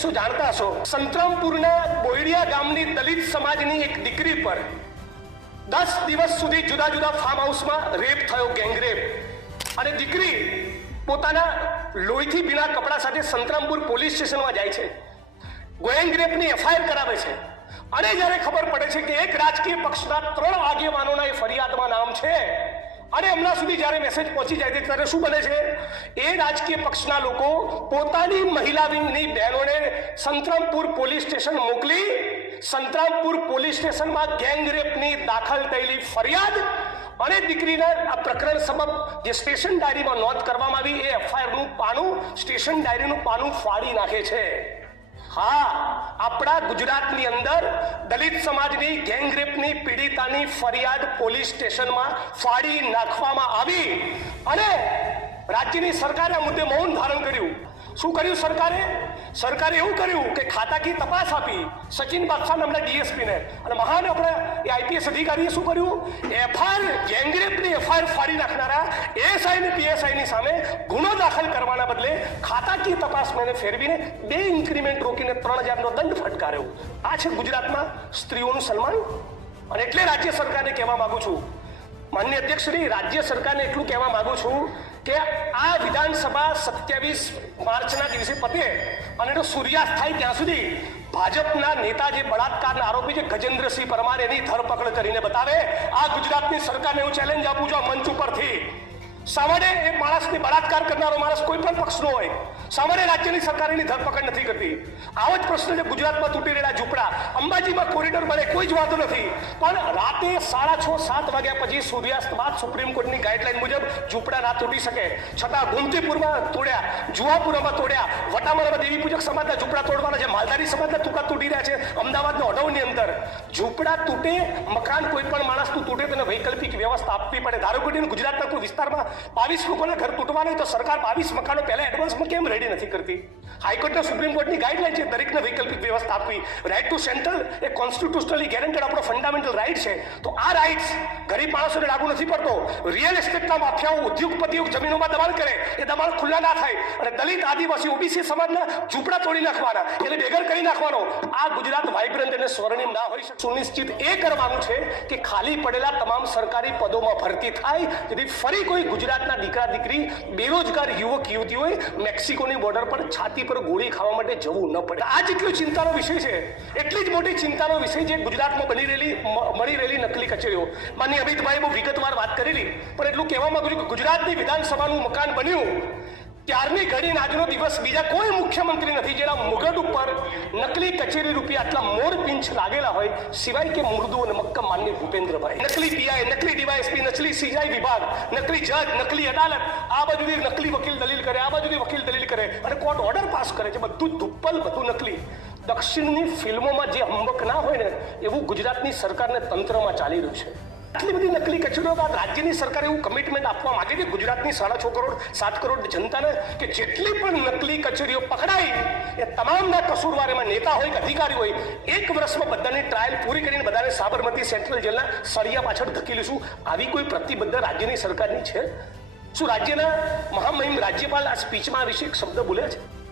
કિસ્સો જાણતા હશો। સંતરામપુરના બોયડિયા ગામની દલિત સમાજની એક દીકરી પર 10 દિવસ સુધી જુદા જુદા ફાર્મ હાઉસમાં રેપ થયો, ગેંગરેપ, અને દીકરી પોતાના લોહીથી ભીના કપડા સાથે સંતરામપુર પોલીસ સ્ટેશનમાં જાય છે, ગેંગરેપની એફઆઈઆર કરાવે છે। અને જ્યારે ખબર પડે છે કે એક રાજકીય પક્ષના 3 આગેવાનોના એ ફરિયાદમાં નામ છે અને હમણાં સુધી જ્યારે મેસેજ પહોંચી જાય છે ત્યારે શું બને છે, એ રાજકીય પક્ષના લોકો પોતાની મહિલા વિંગની બહેનોને સંતરામપુર પોલીસ સ્ટેશન મોકલી સંતરામપુર પોલીસ સ્ટેશનમાં ગેંગરેપની દાખલ થયેલી ફરિયાદ અને દીકરીના આ પ્રકરણ સબબ જે સ્ટેશન ડાયરીમાં નોંધ કરવામાં આવી એ એફઆઈઆરનું પાનું, સ્ટેશન ડાયરીનું પાનું ફાડી નાખે છે। હા, આપણા ગુજરાતની અંદર દલિત સમાજની ગેંગરેપની પીડિતાની ફરિયાદ પોલીસ સ્ટેશનમાં ફાડી નાખવામાં આવી અને રાજ્યની સરકારે આ મુદ્દે મૌન ધારણ કર્યું। શું કર્યું સરકારે એવું કર્યું કે ખાતાકી તપાસ આપી સચિન બાદશાહ નામના ડીએસપીને, અને મહાન આપણા એ આઈપીએસ અધિકારીએ શું કર્યું, એફઆઈઆર ગેંગરેપની એફઆઈઆર ફાડી નાખનારા એએસઆઈ અને પીએસઆઈની સામે ગુનો દાખલ કરવાના બદલે ખાતાકી તપાસ મેને ફેરવીને 2 ઇન્ક્રીમેન્ટ રોકીને 3000નો દંડ ફટકાર્યો। આ છે ગુજરાતમાં સ્ત્રીઓનું સન્માન। અને એટલે રાજ્ય સરકારને કહેવા માંગુ છું, માનનીય અધ્યક્ષશ્રી, રાજ્ય સરકારને એટલું કહેવા માંગુ છું કે આ વિધાનસભા 27 માર્ચના દિવસે પતે અને એનો સૂર્યાસ્ત થાય ત્યાં સુધી ભાજપના નેતા જે બળાત્કારના આરોપી છે ગજેન્દ્રસિંહ પરમાર, એની ધરપકડ કરીને બતાવે। આ ગુજરાતની સરકારને હું ચેલેન્જ આપું છું આ મંચ ઉપરથી। સામાન્ય એ માણસને બળાત્કાર કરનારો માણસ કોઈ પણ પક્ષનો હોય, સામાન્ય રાજ્યની સરકાર એની ધરપકડ નથી કરતી। આવો જ પ્રશ્ન છે ગુજરાતમાં તૂટી રહેલા ઝૂંપડા, અંબાજીમાં કોરિડોર બને, કોઈ જ વાંધો નથી, પણ રાતે 6:30-7 વાગ્યા પછી સૂર્યાસ્ત બાદ સુપ્રીમ કોર્ટની ગાઈડલાઈન મુજબ ઝૂંપડા ના તૂટી શકે, છતાં ગોમતીપુરમાં તોડ્યા, જુહાપુરામાં તોડ્યા, વટામણામાં દેવી પૂજક સમાજના ઝૂંપડા તોડવાના છે, માલધારી સમાજના ટુકડા તૂટી રહ્યા છે, અમદાવાદના ઓઢવની અંદર ઝૂંપડા તૂટે, મકાન કોઈ પણ માણસનું તૂટે તેને વૈકલ્પિક વ્યવસ્થા આપવી પડે। ધારો કે ગુજરાતના કોઈ વિસ્તારમાં 22 લોકોના ઘર તૂટવાના તો સરકાર 22 મકાનો પહેલા એડવાન્સમાં કેમ રેડી નથી કરતી? હાઈકોર્ટના સુપ્રીમ કોર્ટની ગાઈડલાઈન છે દરેકને વૈકલ્પિક વ્યવસ્થા આપવી। રાઇટ ટુ સેન્ટર એ કોન્સ્ટિટ્યુશનલી ગેરંટેડ આપણો ફંડામેન્ટલ રાઇટ છે, તો આ રાઇટ્સ ગરીબ માણસોને લાગુ નથી પડતો। રિયલ એસ્ટેટના માફિયાઓ, ઉદ્યોગપતિઓ જમીનોમાં દબાણ કરે, એ દબાણ ખુલ્લા ના થાય અને દલિત, આદિવાસી, ઓબીસી સમાજના ઝૂંપડા તોડી નાખવાના, એટલે બેઘર કરી નાખવાનો। આ ગુજરાત વાઇબ્રન્ટ અને સ્વર્ણિમ ના હોઈ શકે। સુનિશ્ચિત એ કરવાનું છે કે ખાલી પડેલા તમામ સરકારી પદોમાં ભરતી થાય, જેથી ફરી કોઈ ગુજરાતના દીકરા દીકરી, બેરોજગાર યુવક યુવતીઓએ મેક્સિકોની બોર્ડર પર છાતી પર ગોળી ખાવા માટે જવું ન પડે। આ જેટલો ચિંતાનો વિષય છે એટલી જ મોટી ચિંતાનો વિષય છે ગુજરાતમાં મળી રહેલી નકલી કચેરીઓ। માનનીય અમિતભાઈએ બહુ વિગતવાર વાત કરેલી, પણ એટલું કહેવા માંગુ છું કે ગુજરાતની વિધાનસભાનું મકાન બન્યું ત્યારની ઘડીને આજનો દિવસ બીજા કોઈ મુખ્યમંત્રી નથી જેના મુગટ ઉપર નકલી કચેરી રૂપિયા આટલા મોર પિંચ લાગેલા હોય, સિવાય કે મૃદુ અને મક્કમ માનનીય ભૂપેન્દ્રભાઈ। નકલી પીઆઈ, નકલી ડીવાયએસપી, નકલી સીઆઈ વિભાગ, નકલી જજ, નકલી અદાલત, આ બાજુથી નકલી વકીલ દલીલ કરે, આ બાજુથી વકીલ દલીલ કરે અને કોર્ટ ઓર્ડર પાસ કરે છે, બધું ધુપ્પલ, બધું નકલી। દક્ષિણની ફિલ્મોમાં જે હંબક ના હોય ને એવું ગુજરાતની સરકારને તંત્રમાં ચાલી રહ્યું છે। આટલી બધી નકલી કચેરીઓ બાદ રાજ્યની સરકાર એવું કમિટમેન્ટ આપવા માંગે છે ગુજરાતની 6.5 કરોડ 7 કરોડ જનતાને કે જેટલી પણ નકલી કચેરીઓ પકડાઈ એ તમામના કસૂરવાર, એમાં નેતા હોય કે અધિકારી હોય, 1 વર્ષમાં બધાની ટ્રાયલ પૂરી કરીને બધાને સાબરમતી સેન્ટ્રલ જેલના સળિયા પાછળ ધકેલીશું। આવી કોઈ પ્રતિબદ્ધ રાજ્યની સરકારની છે? શું રાજ્યના મહામહિમ રાજ્યપાલ આ સ્પીચમાં આ વિશે એક શબ્દ બોલ્યા છે?